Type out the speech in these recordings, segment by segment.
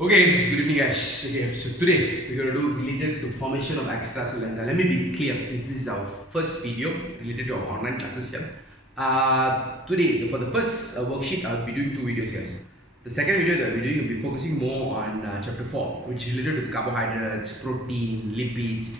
Okay, good evening guys. Okay, so today we're going to do related to formation of extracellular enzyme. Let me be clear, since this is our first video related to our online classes here. Today, for the first worksheet, I'll be doing two videos guys. The second video that I'll be doing will be focusing more on chapter 4, which is related to the carbohydrates, protein, lipids,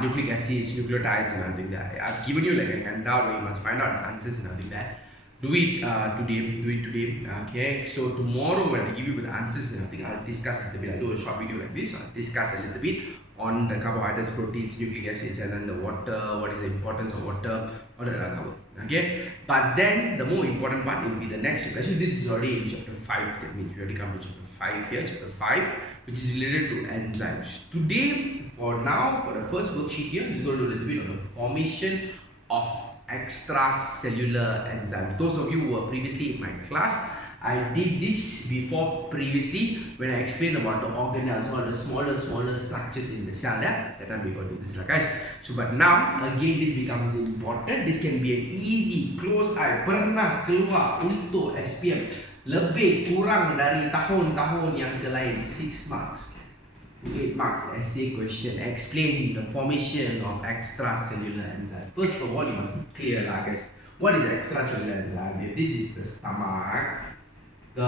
nucleic acids, nucleotides and everything there. I've given you like a handout where you must find out the answers and everything there. Do it today. Okay, so tomorrow when I give you the answers and everything, I'll discuss a little bit. I'll do a short video like this. I'll discuss a little bit on the carbohydrates, proteins, nucleic acids, and then the water. What is the importance of water? All that I'll cover. Okay, but then the more important part will be the next chapter. Actually, this is already in chapter 5. That means we already come to chapter 5 here. Chapter 5, which is related to enzymes. Today, for now, for the first worksheet here, is going to do a little bit on the formation of extracellular enzymes. Those of you who were previously in my class, I did this before previously when I explained about the organelles or the smaller structures in the cell. That time we got to do this, guys. So, but now again this becomes important. This can be an easy close eye. Pernah keluar untuk SPM lebih kurang dari tahun-tahun yang lain 6 marks. 8 marks essay question. Explain the formation of extracellular enzyme. First of all, you must be clear guys. What is extracellular enzyme? This is the stomach. The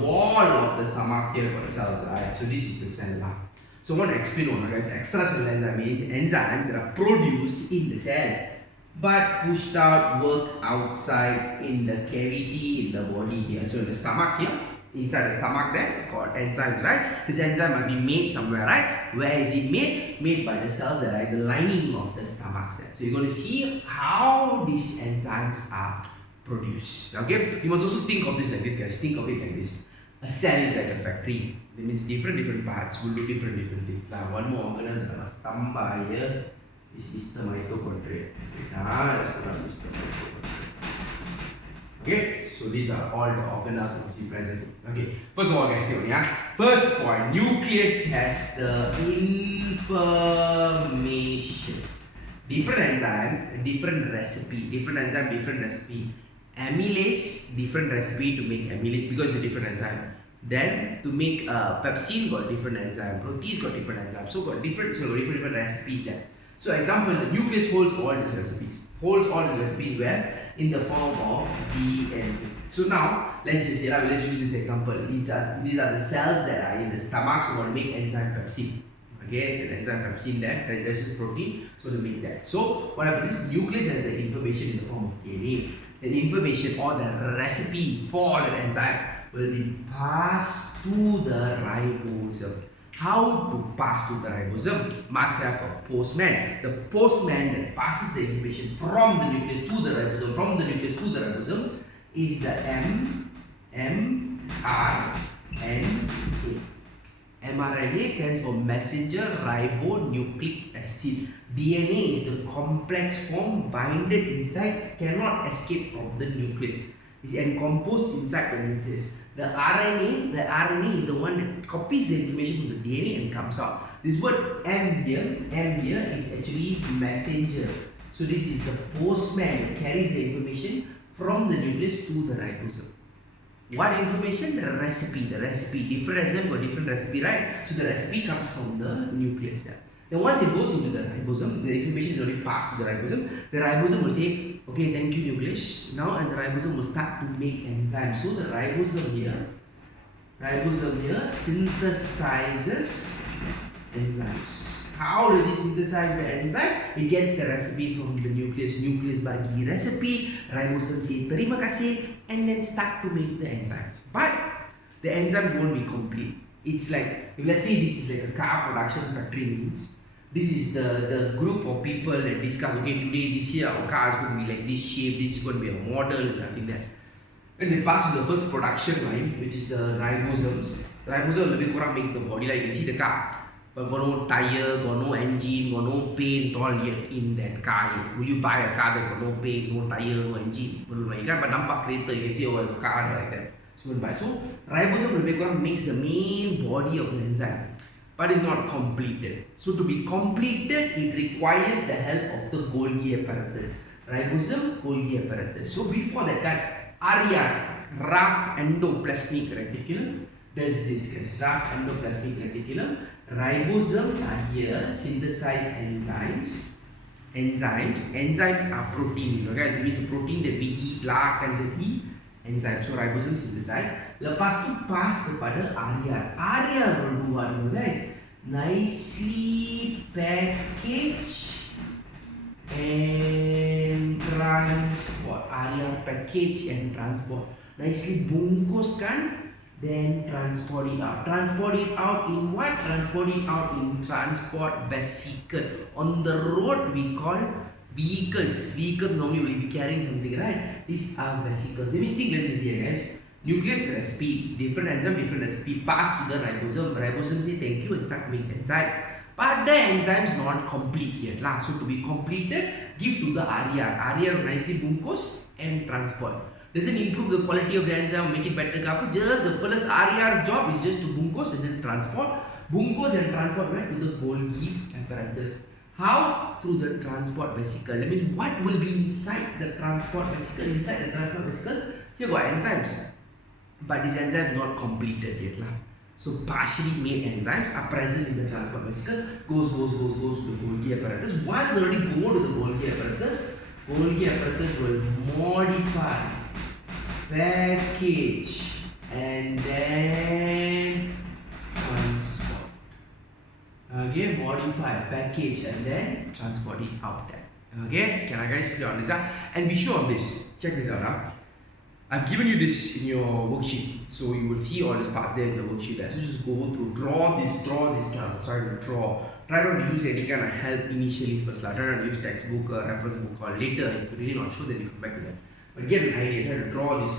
wall of the stomach here got cells, right? So this is the cell. So I want to explain one guys. Extracellular enzyme means enzymes that are produced in the cell but pushed out, work outside in the cavity in the body here. So in the stomach here, inside the stomach there, called enzymes, right? This enzyme must be made somewhere, right? Where is it made? Made by the cells that are the lining of the stomach cell. So you're going to see how these enzymes are produced. Okay? You must also think of this like this, guys. Think of it like this. A cell is like a factory. That means different parts will do different things. Now, one more organelle that must tambah here is the mitochondria. Let's put on this mitochondria. Okay, so these are all the organelles that must be present. Okay, first of all, guys, here, first point, nucleus has the information. Different enzyme, different recipe. Different enzyme, different recipe. Amylase, different recipe to make amylase because it's a different enzyme. Then to make pepsin, got different enzyme. Proteins got different enzyme. So got different recipes there. So example, the nucleus holds all these recipes. Holds all the recipes where? In the form of DNA. So now, let's just say, let's use this example. These are the cells that are in the stomach, so we'll make enzyme pepsin. Okay, it's an enzyme pepsin there, that's just protein, so to make that. So what happens is nucleus has the information in the form of DNA. The information or the recipe for the enzyme will be passed to the ribosome. How to pass to the ribosome? Must have a postman. The postman that passes the information from the nucleus to the ribosome, from the nucleus to the ribosome is the mRNA. mRNA stands for messenger ribonucleic acid. DNA is the complex form binded inside, cannot escape from the nucleus. It's encomposed inside the nucleus. The RNA is the one that copies the information from the DNA and comes out. This word M here is actually messenger. So this is the postman that carries the information from the nucleus to the ribosome. What information? The recipe. Different enzyme got different recipe, right? So the recipe comes from the nucleus there. Then once it goes into the ribosome, the information is already passed to the ribosome. The ribosome will say, okay, thank you nucleus. Now and the ribosome will start to make enzymes. So the ribosome here synthesizes enzymes. How does it synthesize the enzyme? It gets the recipe from the nucleus. Nucleus bagi recipe, ribosome say terima kasih, and then start to make the enzymes. But the enzymes won't be complete. It's like, if let's say this is like a car production factory means, this is the group of people that discuss, okay, today, this year, our car is going to be like this shape, this is going to be a model, nothing that. When they pass to the first production line, which is the ribosomes, the ribosome will make the body, like you can see the car. But got no tire, got no engine, got no paint all yet in that car. Will you buy a car that got no paint, no tire, no engine? But nampak kereta, you can see a car like that. So ribosome makes the main body of the enzyme, but it's not completed. So to be completed, it requires the help of the Golgi apparatus. Ribosome, Golgi apparatus. So before that, RER, rough endoplasmic reticulum. does this, guys. Draft endoplasmic reticulum. Ribosomes are here, synthesize enzymes. Enzymes are protein, you know, guys. It means the protein that we eat, and that we enzyme. So ribosomes synthesize. Lepas tu pass kepada area. Area will do what, you know, guys? Nicely package and transport. Area package and transport. Nicely bungkuskan, then transport it out. Transport it out in what? Transport it out in transport vesicle. On the road we call vehicles. Vehicles normally will be carrying something, right? These are vesicles. Let me stick this here, guys. Nucleus recipe, different enzyme, different recipe, pass to the ribosome. Ribosome say thank you and start making enzyme. But the enzyme is not complete yet lah. So to be completed, give to the area. Area nicely bungkus and transport. Does it improve the quality of the enzyme, make it better? Just the first area's job is just to bungkus and then transport. Bungkus and transport right to the Golgi apparatus. How? Through the transport vesicle. That means what will be inside the transport vesicle? Inside the transport vesicle, here got enzymes. But this enzyme is not completed yet lah. So partially made enzymes are present in the transport vesicle. Goes to the Golgi apparatus. Once already go to the Golgi apparatus will modify, package, and then transport. Okay, modify, package, and then transport it out there. Okay, can I guys clear on this? And be sure of this. Check this out. I've given you this in your worksheet, so you will see all these parts there in the worksheet. So just go through, draw this. Try to draw. Try not to use any kind of help initially first. Try not to use textbook or reference book or later. If you're really not sure, then you come back to that. But get an idea. Try to draw this,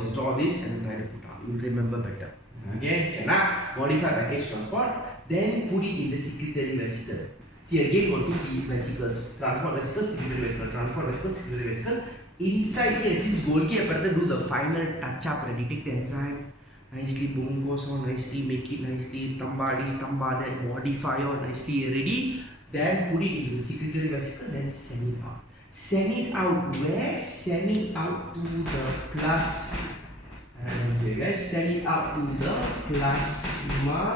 and then try to put on. You'll remember better. Okay? Modify, package, transport. Then put it in the secretory vesicle. See again, got two vesicles. Transport vesicle, secretory vesicle. Transport vesicle, secretory vesicle. Inside here, since Golgi apparatus do the final touch up and detect the enzyme, nicely bungkus or nicely make it nicely, tamba that, modify or nicely ready. Then put it in the secretory vesicle, then send it out. Send it out where? Send it out to the plasma. Okay, guys, send it out to the plasma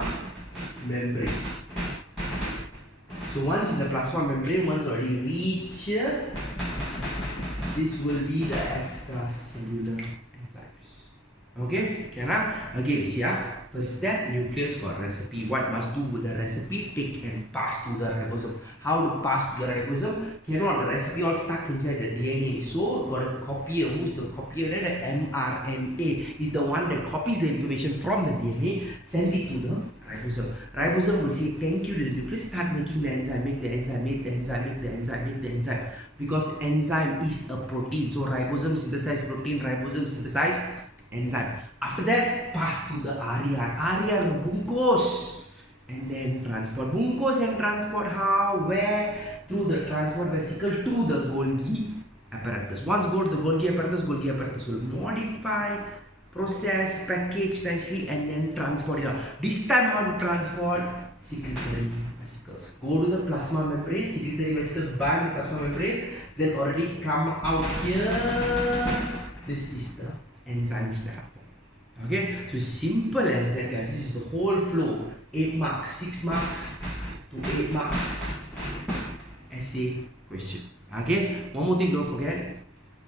membrane. So once in the plasma membrane, once already reach here, this will be the extracellular enzymes. Okay, can I? Again, see, first step, nucleus for recipe. What must do with the recipe? Take and pass to the ribosome. How to pass to the ribosome? Cannot, the recipe all stuck inside the DNA. So, got a copier. Who's the copier? The mRNA is the one that copies the information from the DNA, sends it to the ribosome. Ribosome will say thank you to the nucleus, start making the enzyme, make the enzyme. Because enzyme is a protein. So ribosome synthesize protein, ribosome synthesize enzyme. After that, pass to the area. Area will bungkus and then transport. Bungkus and transport how? Where? Through the transport vesicle to the Golgi apparatus. Once go to the Golgi apparatus will modify, process, package nicely, and then transport it out. This time how to transport? Secretory vesicles. Go to the plasma membrane, secretory vesicle bind the plasma membrane, then already come out here. This is the enzymes that are formed. Okay, so simple as that, guys. This is the whole flow. 8 marks, 6 marks to 8 marks essay question. Okay, one more thing, don't forget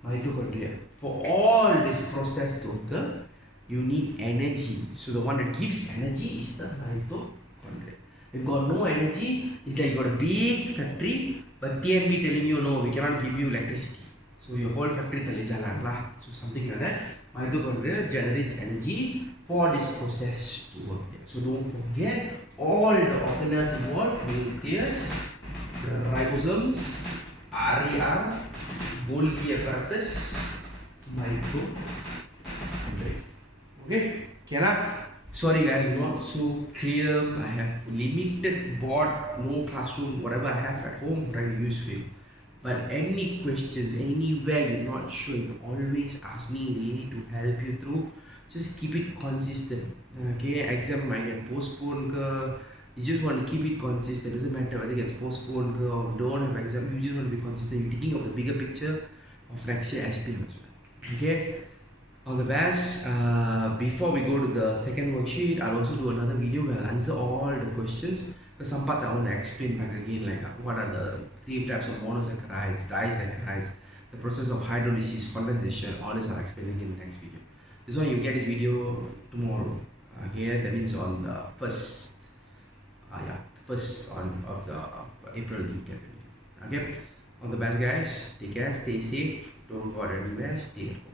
mitochondria. For all this process total, you need energy. So the one that gives energy is the mitochondria. If you got no energy, it's like you got a big factory, but TNB telling you no, we cannot give you electricity. So your whole factory tele jalan lah. So something like that. Mitochondria generates energy for this process to work there. So don't forget all the organelles involved: nucleus, ribosomes, area, Golgi apparatus, mitochondria. Okay, can I? Sorry guys, not so clear. I have limited board, no classroom, whatever I have at home, trying to use for you. But any questions, anywhere you're not sure, you can always ask me. Really to help you through. Just keep it consistent. Okay, exam might get postponed. You just want to keep it consistent. Doesn't matter whether it gets postponed or don't have exam. You just want to be consistent. You're thinking of the bigger picture of next year SPM as well. Okay. All the best. Before we go to the second worksheet, I'll also do another video where I'll answer all the questions. Because some parts I want to explain back again, like what are the three types of monosaccharides, disaccharides, the process of hydrolysis, condensation, all this I'll explain again in the next video. This one you get this video tomorrow. Okay, that means on the first, first of April you get the video. Okay, all the best guys. Take care, stay safe, don't go out anywhere, stay at home.